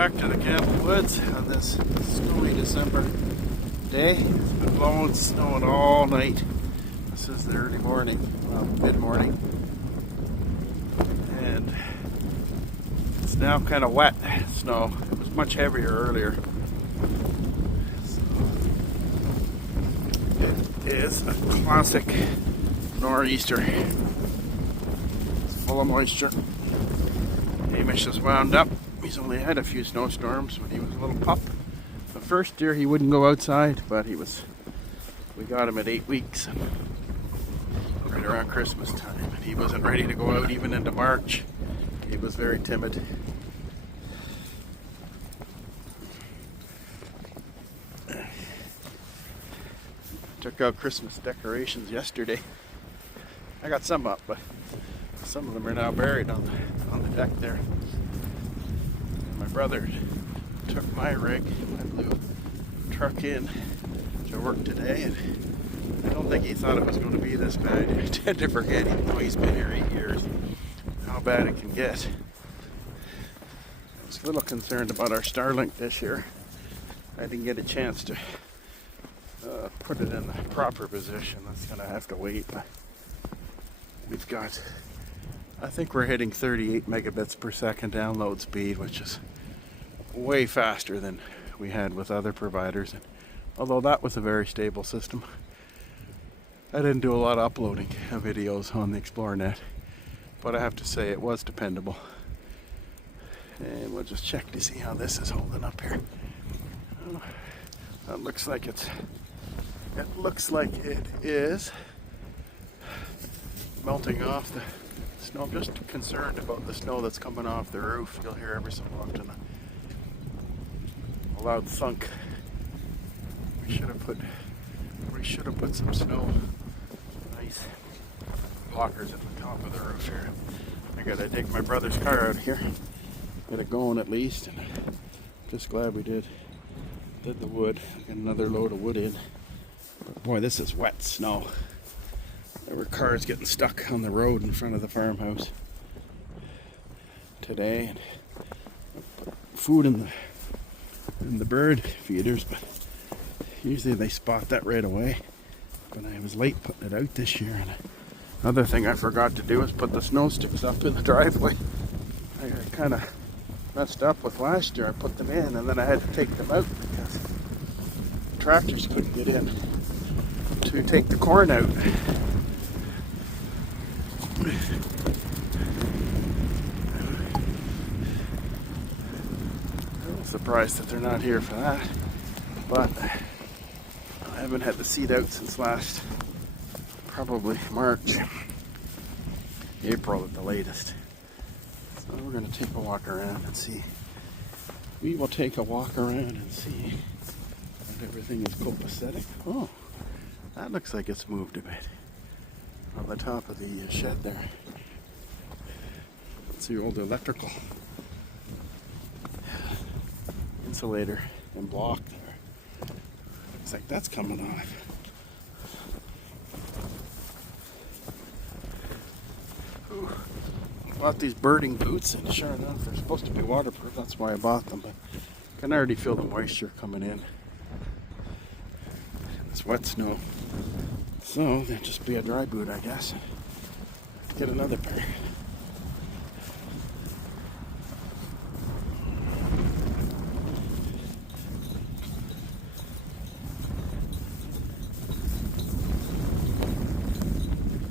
Back to the Campbellwoods on this snowy December day. It's been blowing, snowing all night. This is the early morning, well, mid-morning. And it's now kind of wet snow. It was much heavier earlier. So it is a classic nor'easter. It's full of moisture. Hamish is wound up. He's only had a few snowstorms when he was a little pup. The first year he wouldn't go outside, but we got him at 8 weeks, right around Christmas time, and he wasn't ready to go out even into March. He was very timid. Took out Christmas decorations yesterday. I got some up, but some of them are now buried on the deck there. My brother took my rig, my blue truck in to work today, and I don't think he thought it was going to be this bad. I tend to forget, even though he's been here 8 years, how bad it can get. I was a little concerned about our Starlink this year. I didn't get a chance to put it in the proper position. That's going to have to wait. We've got, I think we're hitting 38 megabits per second download speed, which is way faster than we had with other providers. And although that was a very stable system, I didn't do a lot of uploading of videos on the ExploreNet, but I have to say it was dependable. And we'll just check to see how this is holding up here. That looks like it is melting off the snow. I'm just concerned about the snow that's coming off the roof. You'll hear every so often a loud thunk. We should have put some snow, nice blockers at the top of the roof here. I gotta take my brother's car out here, get it going at least, and just glad we did the wood. Get another load of wood in. But boy, this is wet snow. There were cars getting stuck on the road in front of the farmhouse today, and I put food in the bird feeders, but usually they spot that right away. But I was late putting it out this year, and another thing I forgot to do is put the snow sticks up in the driveway. I kind of messed up with last year. I put them in, and then I had to take them out because tractors couldn't get in to take the corn out. I'm surprised that they're not here for that, but I haven't had the seed out since last, probably March, April at the latest. So we're going to take a walk around and see. We will take a walk around and see that everything is copacetic. Oh, that looks like it's moved a bit on the top of the shed there. It's the old electrical insulator and block there. Looks like that's coming off. Ooh. I bought these birding boots, and sure enough, they're supposed to be waterproof. That's why I bought them, but I can already feel the moisture coming in. It's wet snow. So they'll just be a dry boot, I guess. Get another pair.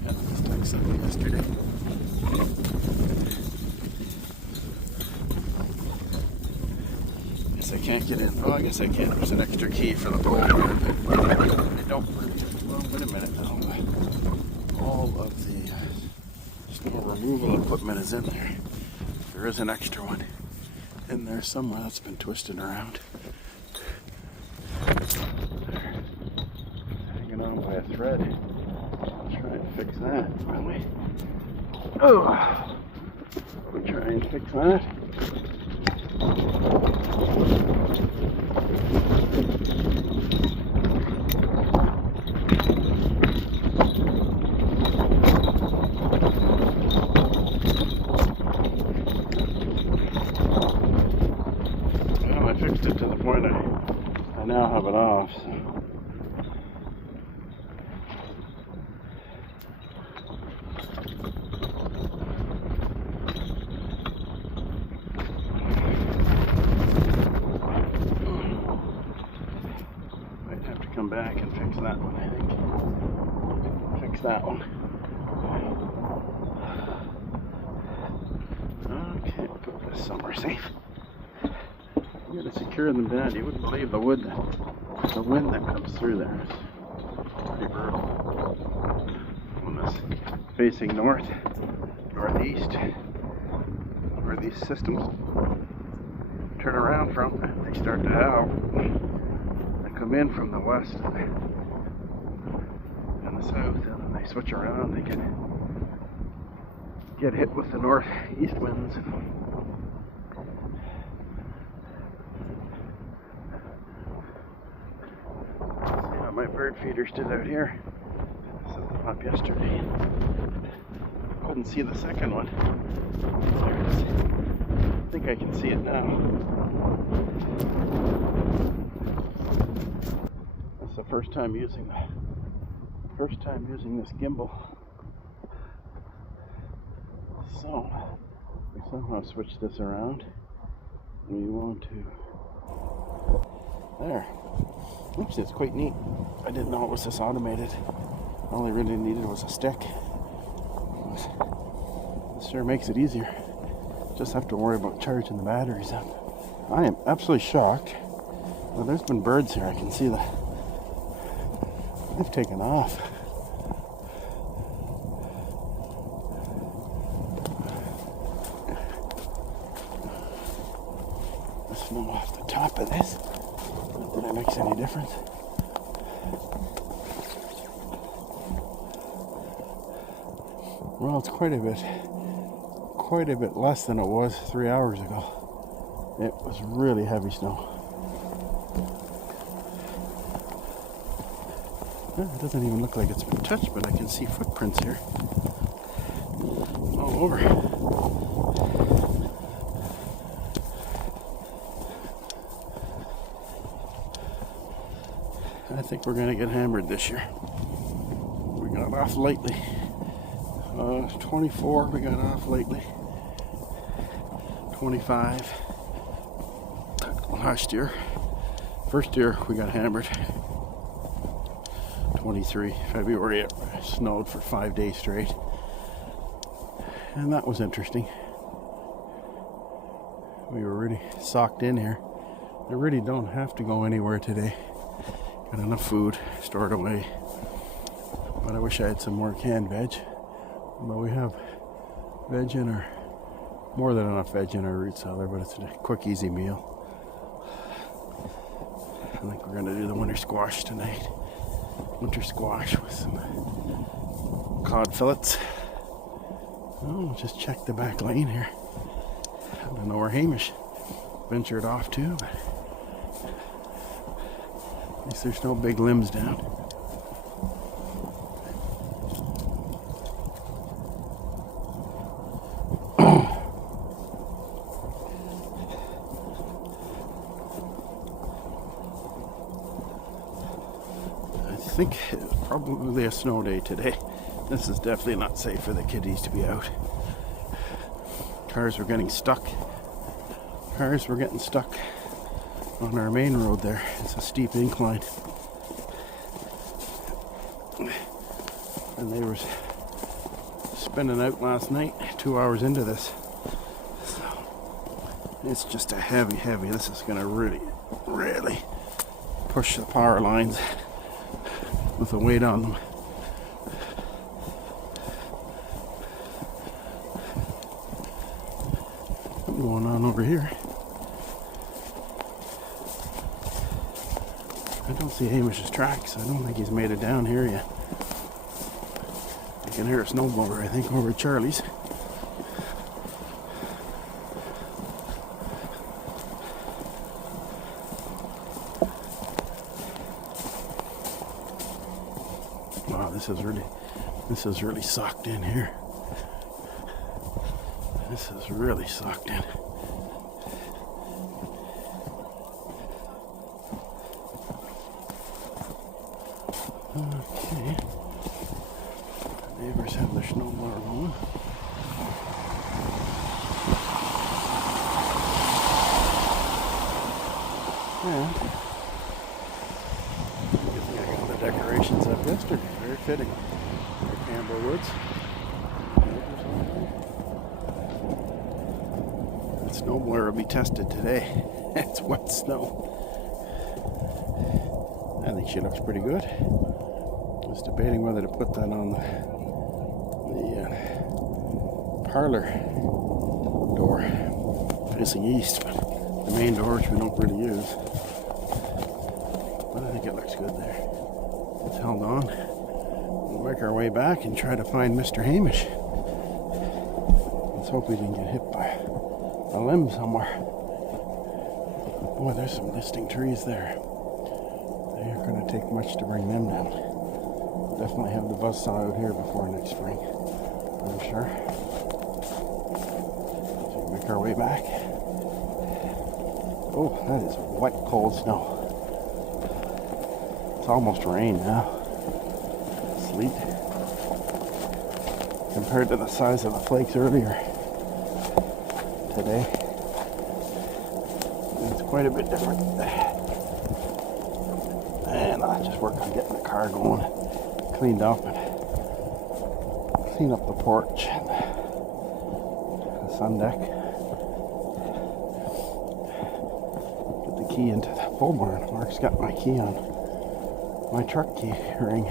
Yeah, just like something yesterday. Guess I can't get in. Oh, I guess I can. There's an extra key for the pole. I don't. Well, wait a minute now. All of the snow removal equipment is in there. There is an extra one in there somewhere that's been twisted around. Hanging on by a thread. I'll try and fix that, will we? Oh! We'll try and fix that. it to the point I now have it off. So. Might have to come back and fix that one, I think. Fix that one. Okay, put this somewhere safe. You gotta secure them down. You wouldn't believe the wind that comes through there. It's pretty brutal. When it's facing north, northeast, where these systems turn around from, they start to out. They come in from the west and the south, and then they switch around. They get hit with the northeast winds. My bird feeder stood out here. I set them up yesterday. Couldn't see the second one. There it is. I think I can see it now. That's the first time using this gimbal. So we somehow switch this around. We want to there. Actually, it's quite neat. I didn't know it was this automated. All I really needed was a stick. This sure makes it easier. Just have to worry about charging the batteries up. I am absolutely shocked. Well, there's been birds here. I can see that they've taken off. The snow off the top of this. Not that it makes any difference. Well, it's quite a bit less than it was 3 hours ago. It was really heavy snow. Well, it doesn't even look like it's been touched, but I can see footprints here all over. I think we're going to get hammered this year. We got off lately. 24 we got off lately. 25 last year. First year we got hammered. 23 February it snowed for 5 days straight. And that was interesting. We were really socked in here. I really don't have to go anywhere today. Got enough food stored away. But I wish I had some more canned veg. But we have veg in our, more than enough veg in our root cellar, but it's a quick, easy meal. I think we're going to do the winter squash tonight. Winter squash with some cod fillets. Oh, just check the back lane here. I don't know where Hamish ventured off to, but at least there's no big limbs down. I think it's probably a snow day today. This is definitely not safe for the kiddies to be out. Cars were getting stuck. Cars were getting stuck on our main road there. It's a steep incline. And they were spinning out last night, 2 hours into this. So it's just a heavy. This is going to really push the power lines with the weight on them. What's going on over here? I don't see Hamish's tracks. I don't think he's made it down here yet. I can hear a snowblower, I think, over at Charlie's. Wow, this is really socked in here. This is really socked in. Okay. Neighbors have their snowblower going. And I got the decorations up yesterday. Very fitting. For Campbellwoods. The snowblower will be tested today. It's wet snow. I think she looks pretty good. I was debating whether to put that on the parlor door facing east, but the main door, which we don't really use. But I think it looks good there. It's held on. We'll make our way back and try to find Mr. Hamish. Let's hope we didn't get hit by a limb somewhere. Boy, there's some listing trees there. They aren't going to take much to bring them down. Definitely have the buzzsaw out here before next spring, I'm sure. So we make our way back. Oh, that is wet, cold snow. It's almost rain now. Sleet. Compared to the size of the flakes earlier today, it's quite a bit different. And I'll just work on getting the car going, cleaned up, and clean up the porch and the sun deck. Get the key into the pole barn. Mark's got my key on my truck key ring.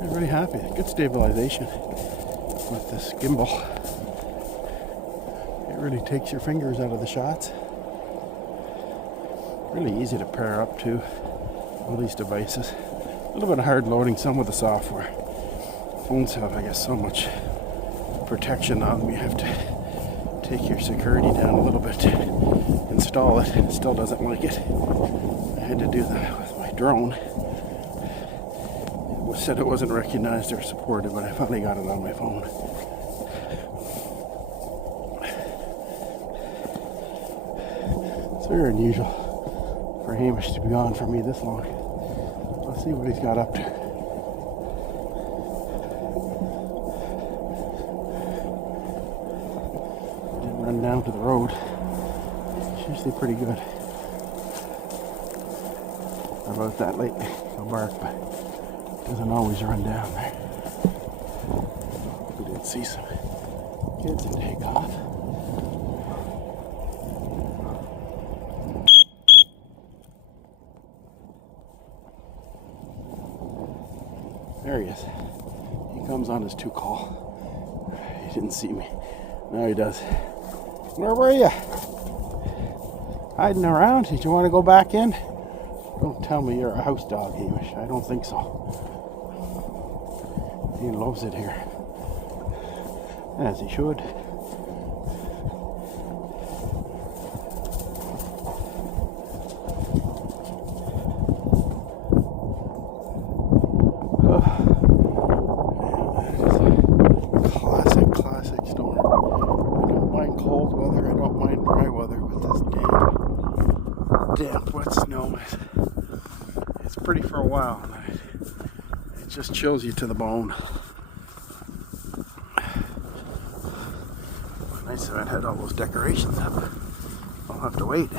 I'm really happy. Good stabilization with this gimbal. It really takes your fingers out of the shots. Really easy to pair up to all these devices. A little bit hard loading some with the software. Phones have, I guess, so much protection on them. You have to take your security down a little bit to install it. It still doesn't like it. I had to do that with my drone. It said it wasn't recognized or supported, but I finally got it on my phone. It's very unusual for Hamish to be gone from me this long. Let's see what he's got up to. Didn't run down to the road. It's usually pretty good about that lately. He'll bark, but doesn't always run down there. We did see some kids and take off. There he is. He comes on his 2 call. He didn't see me. Now he does. Where were you? Hiding around? Did you want to go back in? Don't tell me you're a house dog, Hamish. I don't think so. He loves it here. As he should. Classic storm. I don't mind cold weather. I don't mind dry weather, but this damp wet snow it's pretty for a while. It just chills you to the bone. Nice if I'd had all those decorations up. I'll have to wait.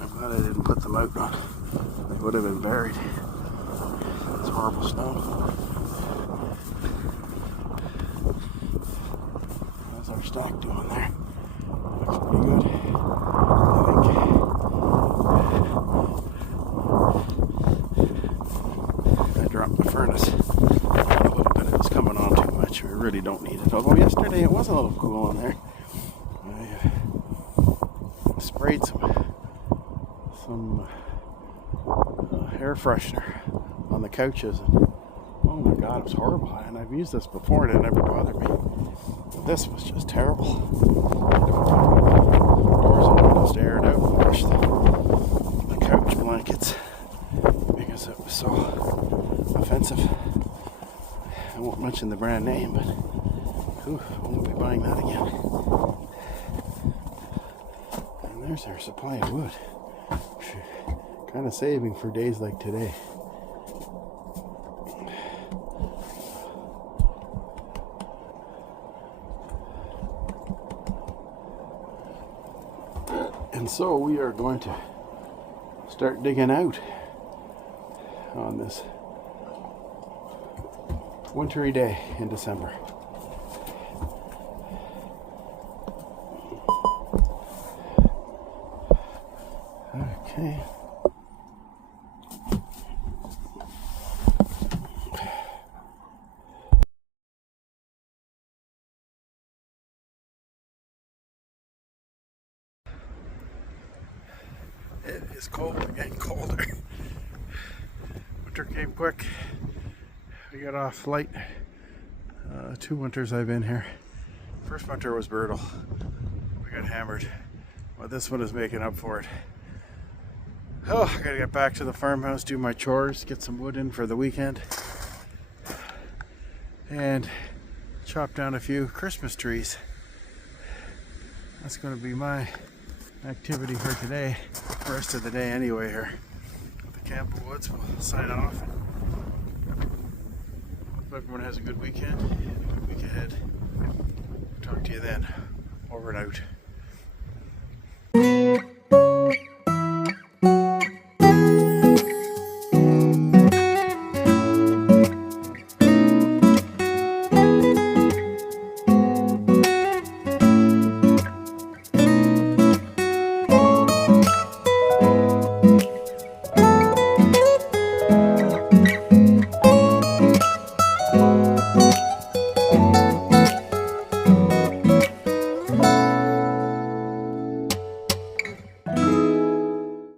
I'm glad I didn't put them out. They would have been buried. It's horrible snow. How's our stack doing there? Looks pretty good, I think. I dropped the furnace a little bit. It was coming on too much. We really don't need it. Although yesterday it was a little cool in there. I sprayed some air freshener on the couches. And, oh my God, it was horrible. And I've used this before and it never bothered me. But this was just terrible. Doors open, just air it out and wash the couch blankets because it was so offensive. I won't mention the brand name, but I won't be buying that again. And there's our supply of wood. kind of saving for days like today. And so we are going to start digging out on this wintry day in December. Okay. It is cold and getting colder. Winter came quick. We got off light. 2 winters I've been here. First winter was brutal. We got hammered. But this one is making up for it. Oh, I gotta get back to the farmhouse, do my chores, get some wood in for the weekend, and chop down a few Christmas trees. That's gonna be my activity for today, the rest of the day anyway here. The Campbellwoods will sign off. Hope everyone has a good weekend and a good week ahead. Talk to you then. Over and out.